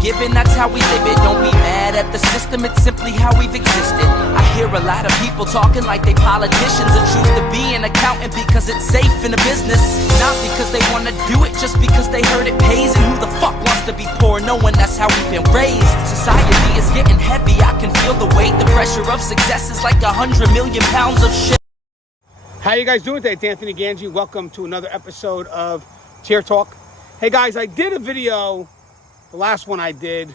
given, that's how we live it. Don't be mad at the system, it's simply how we've existed. I hear a lot of people talking like they politicians and choose to be an accountant because it's safe in the business. Not because they want to do it, just because they heard it pays. And who the fuck wants to be poor knowing that's how we've been raised? Society is getting heavy, I can feel the weight. The pressure of success is like 100 million pounds of shit. How you guys doing today? It's Anthony Gangi. Welcome to another episode of Chair Talk. Hey guys, I did a video. The last one I did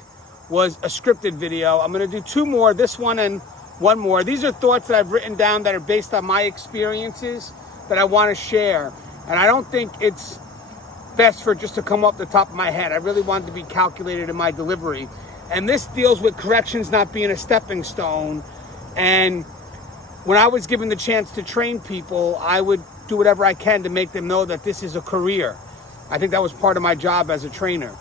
was a scripted video. I'm going to do two more, this one and one more. These are thoughts that I've written down that are based on my experiences that I want to share. And I don't think it's best for just to come off the top of my head. I really wanted to be calculated in my delivery. And this deals with corrections not being a stepping stone. And when I was given the chance to train people, I would do whatever I can to make them know that this is a career. I think that was part of my job as a trainer.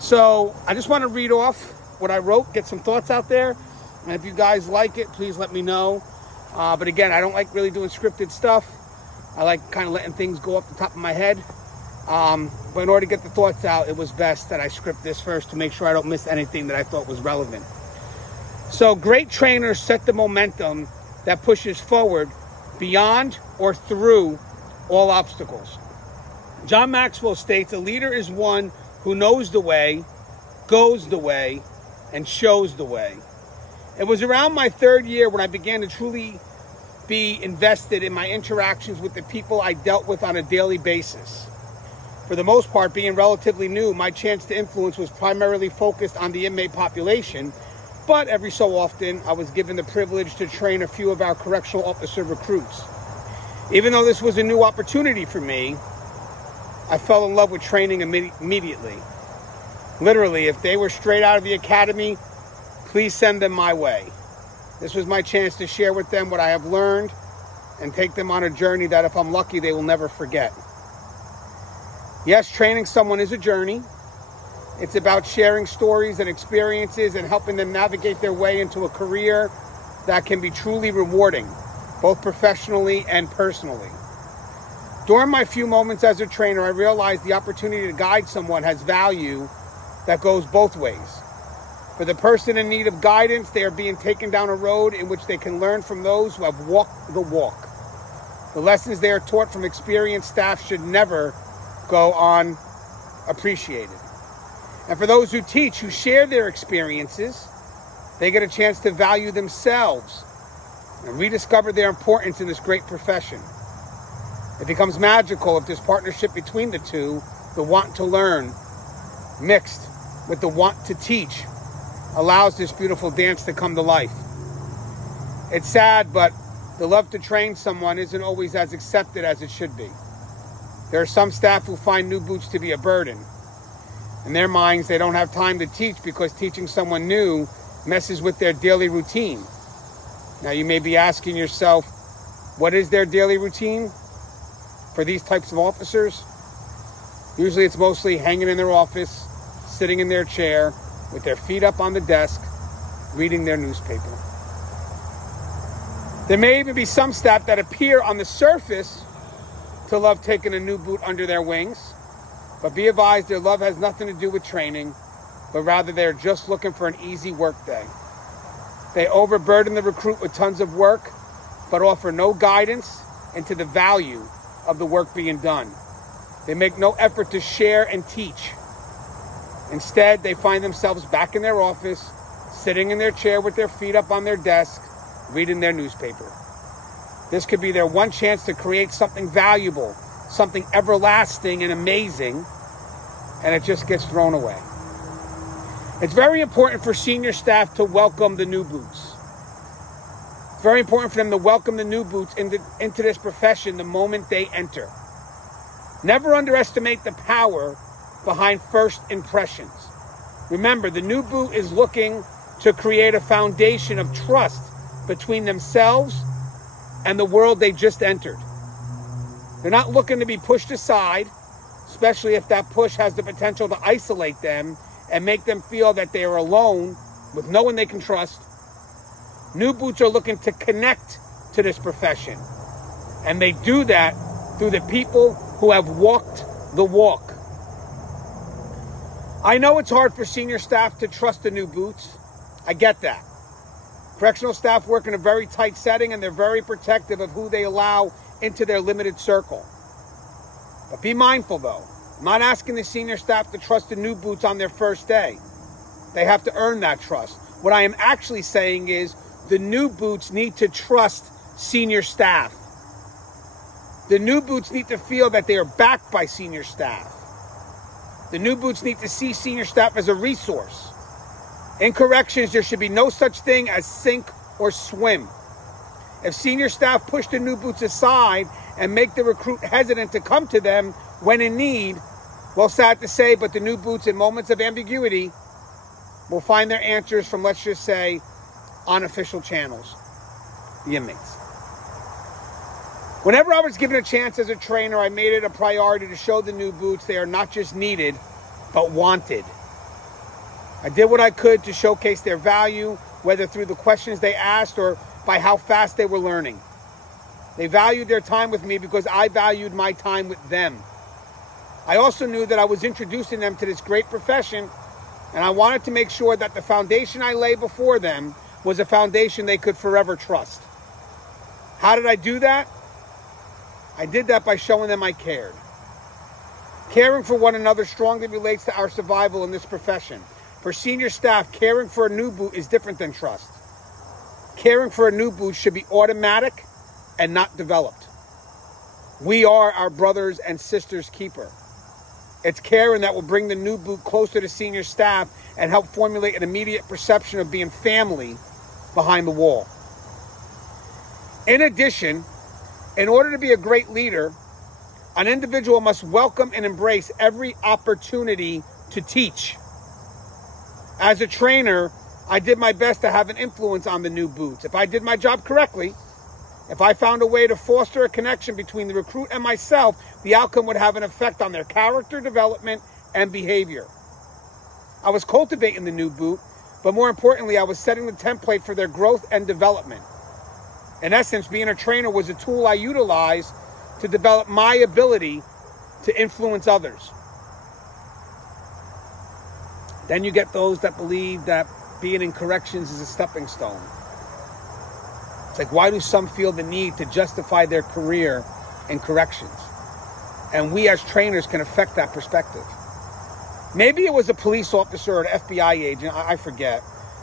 So I just want to read off what I wrote, get some thoughts out there. And if you guys like it, please let me know. But again, I don't like really doing scripted stuff. I like kind of letting things go off the top of my head. But in order to get the thoughts out, it was best that I script this first to make sure I don't miss anything that I thought was relevant. So great trainers set the momentum that pushes forward beyond or through all obstacles. John Maxwell states, a leader is one who knows the way, goes the way, and shows the way. It was around my third year when I began to truly be invested in my interactions with the people I dealt with on a daily basis. For the most part, being relatively new, my chance to influence was primarily focused on the inmate population, but every so often I was given the privilege to train a few of our correctional officer recruits. Even though this was a new opportunity for me, I fell in love with training immediately. Literally, if they were straight out of the academy, please send them my way. This was my chance to share with them what I have learned and take them on a journey that, if I'm lucky, they will never forget. Yes, training someone is a journey. It's about sharing stories and experiences and helping them navigate their way into a career that can be truly rewarding, both professionally and personally. During my few moments as a trainer, I realized the opportunity to guide someone has value that goes both ways. For the person in need of guidance, they are being taken down a road in which they can learn from those who have walked the walk. The lessons they are taught from experienced staff should never go unappreciated. And for those who teach, who share their experiences, they get a chance to value themselves and rediscover their importance in this great profession. It becomes magical if this partnership between the two, the want to learn, mixed with the want to teach, allows this beautiful dance to come to life. It's sad, but the love to train someone isn't always as accepted as it should be. There are some staff who find new boots to be a burden. In their minds, they don't have time to teach because teaching someone new messes with their daily routine. Now, you may be asking yourself, what is their daily routine? For these types of officers, usually it's mostly hanging in their office, sitting in their chair, with their feet up on the desk, reading their newspaper. There may even be some staff that appear on the surface to love taking a new boot under their wings, but be advised their love has nothing to do with training, but rather they're just looking for an easy work day. They overburden the recruit with tons of work, but offer no guidance into the value of the work being done. They make no effort to share and teach. Instead, they find themselves back in their office, sitting in their chair with their feet up on their desk, reading their newspaper. This could be their one chance to create something valuable, something everlasting and amazing, and it just gets thrown away. It's very important for senior staff to welcome the new boots. It's very important for them to welcome the new boots into this profession the moment they enter. Never underestimate the power behind first impressions. Remember, the new boot is looking to create a foundation of trust between themselves and the world they just entered. They're not looking to be pushed aside, especially if that push has the potential to isolate them and make them feel that they are alone with no one they can trust. New boots are looking to connect to this profession, and they do that through the people who have walked the walk. I know it's hard for senior staff to trust the new boots. I get that. Correctional staff work in a very tight setting and they're very protective of who they allow into their limited circle. But be mindful though. I'm not asking the senior staff to trust the new boots on their first day. They have to earn that trust. What I am actually saying is the new boots need to trust senior staff. The new boots need to feel that they are backed by senior staff. The new boots need to see senior staff as a resource. In corrections, there should be no such thing as sink or swim. If senior staff push the new boots aside and make the recruit hesitant to come to them when in need, well, sad to say, but the new boots in moments of ambiguity will find their answers from, let's just say, unofficial channels, the inmates. Whenever I was given a chance as a trainer, I made it a priority to show the new boots they are not just needed, but wanted. I did what I could to showcase their value, whether through the questions they asked or by how fast they were learning. They valued their time with me because I valued my time with them. I also knew that I was introducing them to this great profession, and I wanted to make sure that the foundation I lay before them was a foundation they could forever trust. How did I do that? I did that by showing them I cared. Caring for one another strongly relates to our survival in this profession. For senior staff, caring for a new boot is different than trust. Caring for a new boot should be automatic and not developed. We are our brothers and sisters' keeper. It's caring that will bring the new boot closer to senior staff and help formulate an immediate perception of being family behind the wall. In addition, in order to be a great leader, an individual must welcome and embrace every opportunity to teach. As a trainer, I did my best to have an influence on the new boots. If I did my job correctly, if I found a way to foster a connection between the recruit and myself, the outcome would have an effect on their character development and behavior. I was cultivating the new boot, but more importantly, I was setting the template for their growth and development. In essence, being a trainer was a tool I utilized to develop my ability to influence others. Then you get those that believe that being in corrections is a stepping stone. It's like, why do some feel the need to justify their career in corrections? And we as trainers can affect that perspective. Maybe it was a police officer or an FBI agent, I forget.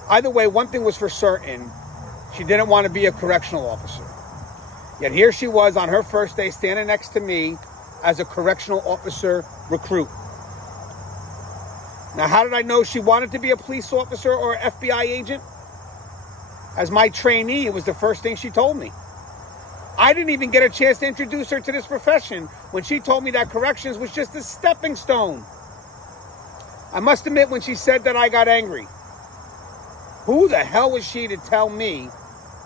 Either way, one thing was for certain. She didn't want to be a correctional officer. Yet here she was on her first day standing next to me as a correctional officer recruit. Now, how did I know she wanted to be a police officer or an FBI agent? As my trainee, it was the first thing she told me. I didn't even get a chance to introduce her to this profession when she told me that corrections was just a stepping stone. I must admit, when she said that, I got angry. Who the hell was she to tell me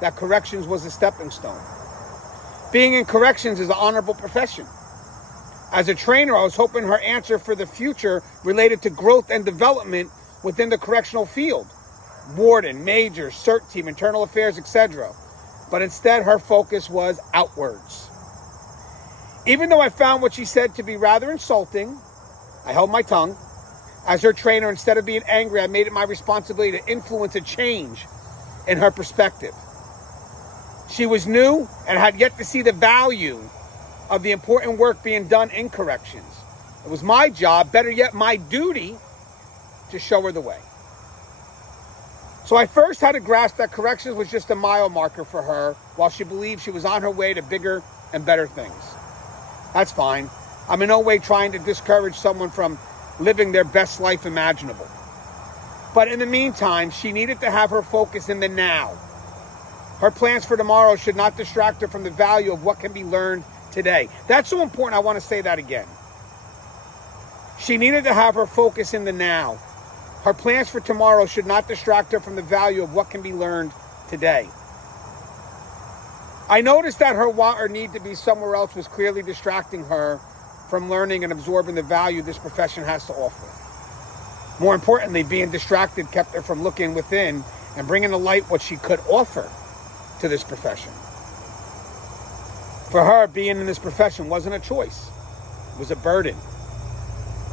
that corrections was a stepping stone? Being in corrections is an honorable profession. As a trainer, I was hoping her answer for the future related to growth and development within the correctional field. Warden, major, CERT team, internal affairs, etc. But instead, her focus was outwards. Even though I found what she said to be rather insulting, I held my tongue. As her trainer, instead of being angry, I made it my responsibility to influence a change in her perspective. She was new and had yet to see the value of the important work being done in corrections. It was my job, better yet my duty, to show her the way. So I first had to grasp that corrections was just a mile marker for her while she believed she was on her way to bigger and better things. That's fine. I'm in no way trying to discourage someone from living their best life imaginable. But in the meantime, she needed to have her focus in the now. Her plans for tomorrow should not distract her from the value of what can be learned today. That's so important. I want to say that again. She needed to have her focus in the now. Her plans for tomorrow should not distract her from the value of what can be learned today. I noticed that her want or need to be somewhere else was clearly distracting her from learning and absorbing the value this profession has to offer. More importantly, being distracted kept her from looking within and bringing to light what she could offer to this profession. For her, being in this profession wasn't a choice. It was a burden.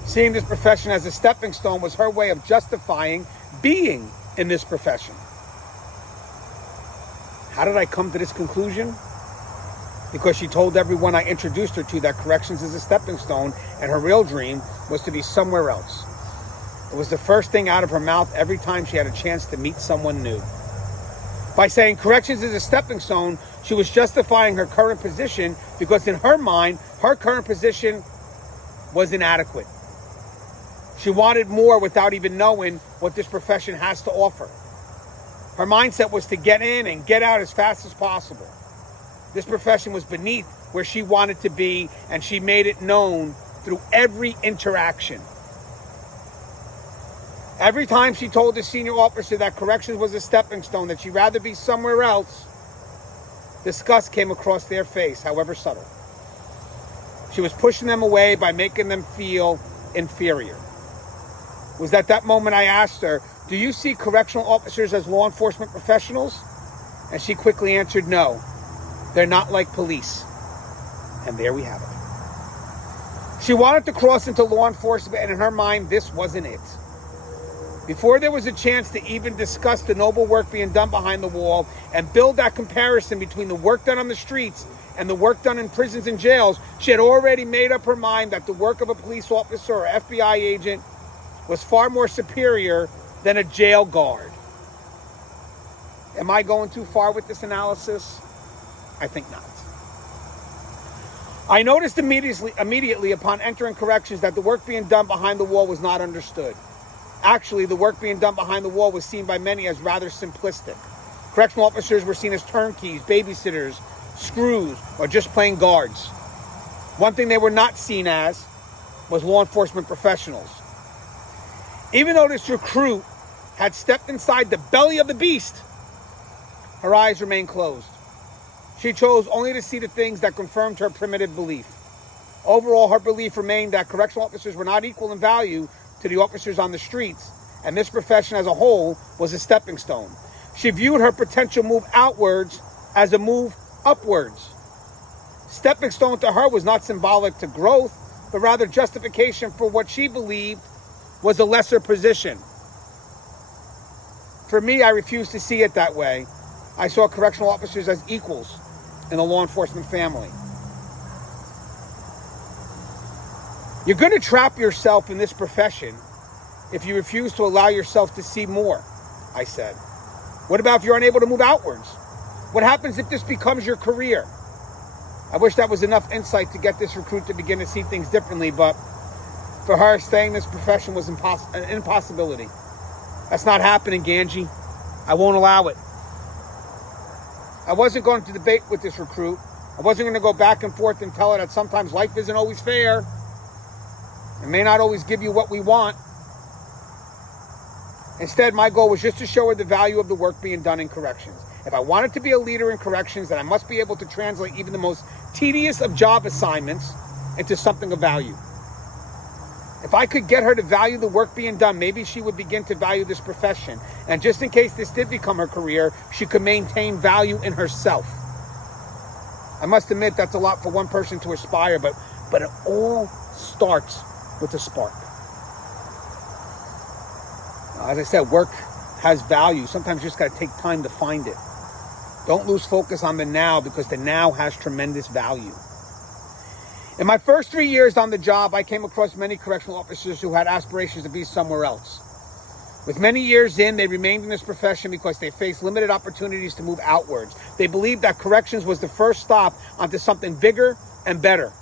Seeing this profession as a stepping stone was her way of justifying being in this profession. How did I come to this conclusion? Because she told everyone I introduced her to that corrections is a stepping stone, and her real dream was to be somewhere else. It was the first thing out of her mouth every time she had a chance to meet someone new. By saying corrections is a stepping stone, she was justifying her current position because in her mind, her current position was inadequate. She wanted more without even knowing what this profession has to offer. Her mindset was to get in and get out as fast as possible. This profession was beneath where she wanted to be, and she made it known through every interaction. Every time she told the senior officer that corrections was a stepping stone, that she'd rather be somewhere else, disgust came across their face, however subtle. She was pushing them away by making them feel inferior. It was at that moment I asked her, "Do you see correctional officers as law enforcement professionals?" And she quickly answered, "No, they're not like police." And there we have it. She wanted to cross into law enforcement, and in her mind, this wasn't it. Before there was a chance to even discuss the noble work being done behind the wall and build that comparison between the work done on the streets and the work done in prisons and jails, she had already made up her mind that the work of a police officer or FBI agent was far more superior than a jail guard. Am I going too far with this analysis? I think not. I noticed immediately upon entering corrections that the work being done behind the wall was not understood. Actually, the work being done behind the wall was seen by many as rather simplistic. Correctional officers were seen as turnkeys, babysitters, screws, or just plain guards. One thing they were not seen as was law enforcement professionals. Even though this recruit had stepped inside the belly of the beast, her eyes remained closed. She chose only to see the things that confirmed her primitive belief. Overall, her belief remained that correctional officers were not equal in value to the officers on the streets, and this profession as a whole was a stepping stone. She viewed her potential move outwards as a move upwards. Stepping stone to her was not symbolic to growth, but rather justification for what she believed was a lesser position. For me, I refused to see it that way. I saw correctional officers as equals in the law enforcement family. You're going to trap yourself in this profession if you refuse to allow yourself to see more, I said. What about if you're unable to move outwards? What happens if this becomes your career? I wish that was enough insight to get this recruit to begin to see things differently, but for her, staying in this profession was an impossibility. That's not happening, Gangi. I won't allow it. I wasn't going to debate with this recruit. I wasn't going to go back and forth and tell her that sometimes life isn't always fair. It may not always give you what we want. Instead, my goal was just to show her the value of the work being done in corrections. If I wanted to be a leader in corrections, then I must be able to translate even the most tedious of job assignments into something of value. If I could get her to value the work being done, maybe she would begin to value this profession. And just in case this did become her career, she could maintain value in herself. I must admit that's a lot for one person to aspire, but it all starts with a spark. As I said, work has value. Sometimes you just got to take time to find it. Don't lose focus on the now, because the now has tremendous value. In my first 3 years on the job, I came across many correctional officers who had aspirations to be somewhere else. With many years in, they remained in this profession because they faced limited opportunities to move outwards. They believed that corrections was the first stop onto something bigger and better.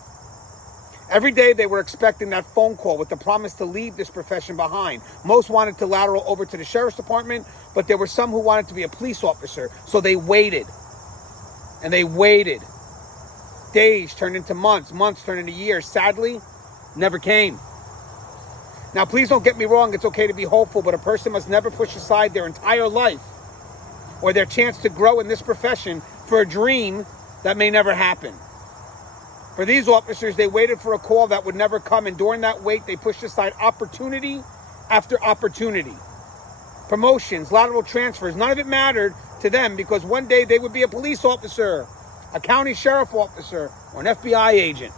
Every day they were expecting that phone call with the promise to leave this profession behind. Most wanted to lateral over to the sheriff's department, but there were some who wanted to be a police officer. So they waited. And they waited. Days turned into months. Months turned into years. Sadly, never came. Now, please don't get me wrong. It's okay to be hopeful, but a person must never push aside their entire life or their chance to grow in this profession for a dream that may never happen. For these officers, they waited for a call that would never come, and during that wait, they pushed aside opportunity after opportunity. Promotions, lateral transfers, none of it mattered to them, because one day they would be a police officer, a county sheriff officer, or an FBI agent.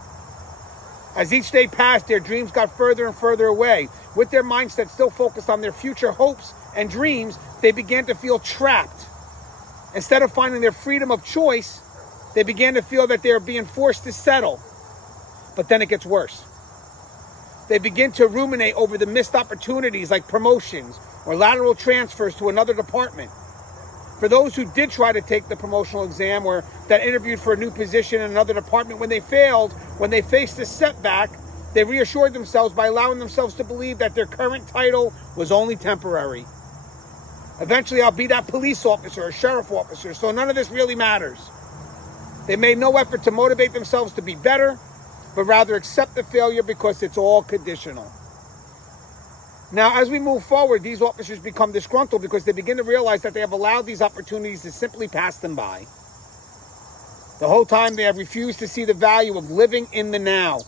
As each day passed, their dreams got further and further away. With their mindset still focused on their future hopes and dreams, they began to feel trapped. Instead of finding their freedom of choice, they began to feel that they are being forced to settle. But then it gets worse. They begin to ruminate over the missed opportunities like promotions or lateral transfers to another department. For those who did try to take the promotional exam or that interviewed for a new position in another department, when they failed, when they faced a setback, they reassured themselves by allowing themselves to believe that their current title was only temporary. Eventually, I'll be that police officer or sheriff officer, so none of this really matters. They made no effort to motivate themselves to be better, but rather accept the failure because it's all conditional. Now, as we move forward, these officers become disgruntled because they begin to realize that they have allowed these opportunities to simply pass them by. The whole time they have refused to see the value of living in the now,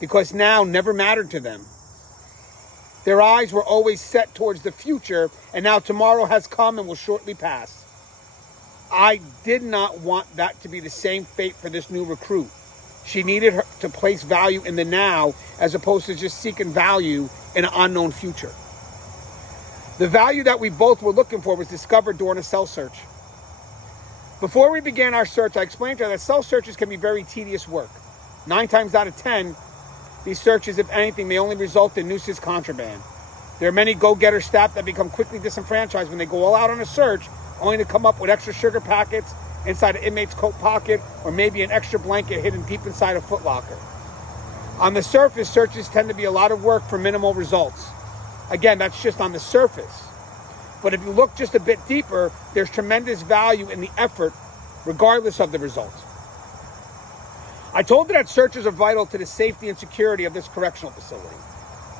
because now never mattered to them. Their eyes were always set towards the future, and now tomorrow has come and will shortly pass. I did not want that to be the same fate for this new recruit. She needed her to place value in the now as opposed to just seeking value in an unknown future. The value that we both were looking for was discovered during a cell search. Before we began our search, I explained to her that cell searches can be very tedious work. 9 times out of 10, these searches, if anything, may only result in nuisance contraband. There are many go-getter staff that become quickly disenfranchised when they go all out on a search, only to come up with extra sugar packets inside an inmate's coat pocket, or maybe an extra blanket hidden deep inside a footlocker. On the surface, searches tend to be a lot of work for minimal results. Again, that's just on the surface. But if you look just a bit deeper, there's tremendous value in the effort, regardless of the result. I told her that searches are vital to the safety and security of this correctional facility.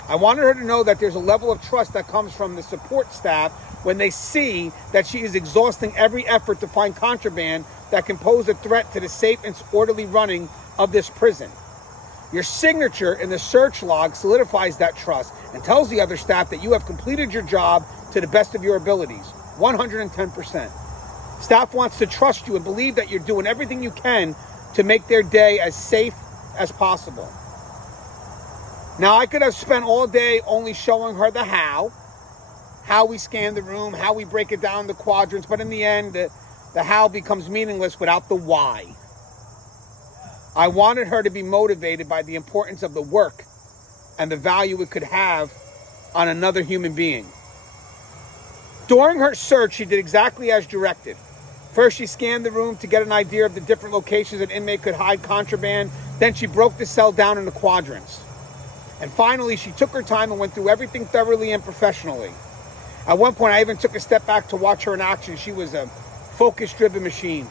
I wanted her to know that there's a level of trust that comes from the support staff when they see that she is exhausting every effort to find contraband that can pose a threat to the safe and orderly running of this prison. Your signature in the search log solidifies that trust and tells the other staff that you have completed your job to the best of your abilities, 110%. Staff wants to trust you and believe that you're doing everything you can to make their day as safe as possible. Now, I could have spent all day only showing her the how we scan the room, how we break it down into quadrants, but in the end, the how becomes meaningless without the why. I wanted her to be motivated by the importance of the work and the value it could have on another human being. During her search, she did exactly as directed. First, she scanned the room to get an idea of the different locations an inmate could hide contraband. Then she broke the cell down into quadrants. And finally, she took her time and went through everything thoroughly and professionally. At one point, I even took a step back to watch her in action. She was a focus-driven machine.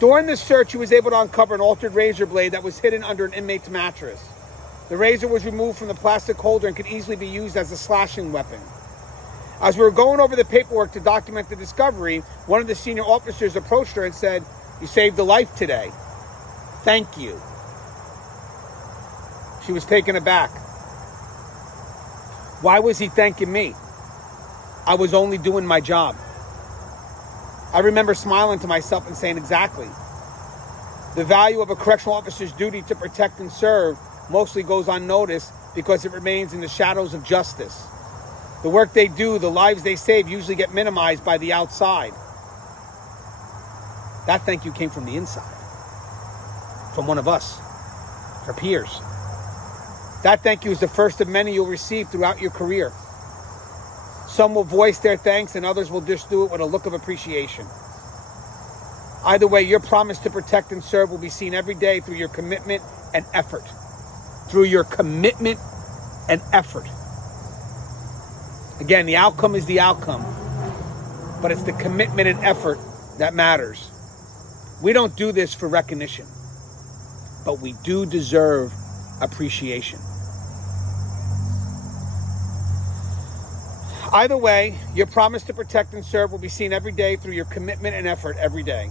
During this search, she was able to uncover an altered razor blade that was hidden under an inmate's mattress. The razor was removed from the plastic holder and could easily be used as a slashing weapon. As we were going over the paperwork to document the discovery, one of the senior officers approached her and said, "You saved a life today. Thank you." She was taken aback. Why was he thanking me? I was only doing my job. I remember smiling to myself and saying, exactly. The value of a correctional officer's duty to protect and serve mostly goes unnoticed because it remains in the shadows of justice. The work they do, the lives they save, usually get minimized by the outside. That thank you came from the inside, from one of us, her peers. That thank you is the first of many you'll receive throughout your career. Some will voice their thanks and others will just do it with a look of appreciation. Either way, your promise to protect and serve will be seen every day through your commitment and effort. Through your commitment and effort. Again, the outcome is the outcome, but it's the commitment and effort that matters. We don't do this for recognition, but we do deserve appreciation. Either way, your promise to protect and serve will be seen every day through your commitment and effort every day.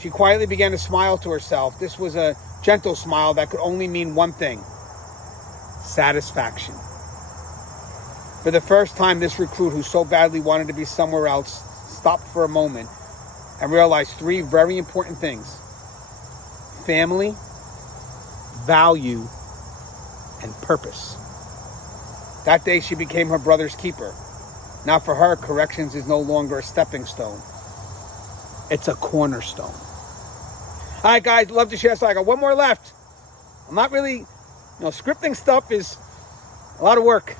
She quietly began to smile to herself. This was a gentle smile that could only mean one thing: satisfaction. For the first time, this recruit who so badly wanted to be somewhere else stopped for a moment and realized 3 very important things: family, value, and purpose. That day she became her brother's keeper. Now for her, corrections is no longer a stepping stone. It's a cornerstone. All right, guys, love to share. So I got one more left. I'm not really, scripting stuff is a lot of work.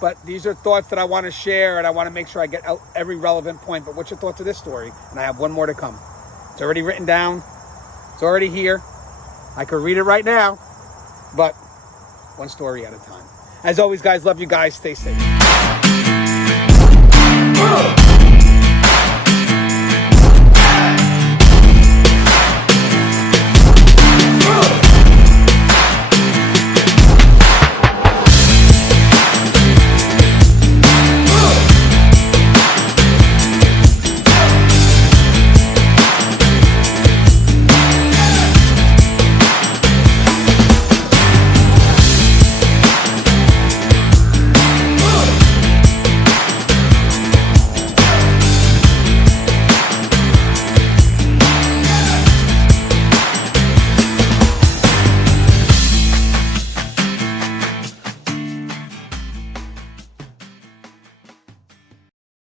But these are thoughts that I want to share, and I want to make sure I get out every relevant point. But what's your thoughts of this story? And I have one more to come. It's already written down. It's already here. I could read it right now. But one story at a time. As always, guys, love you guys. Stay safe.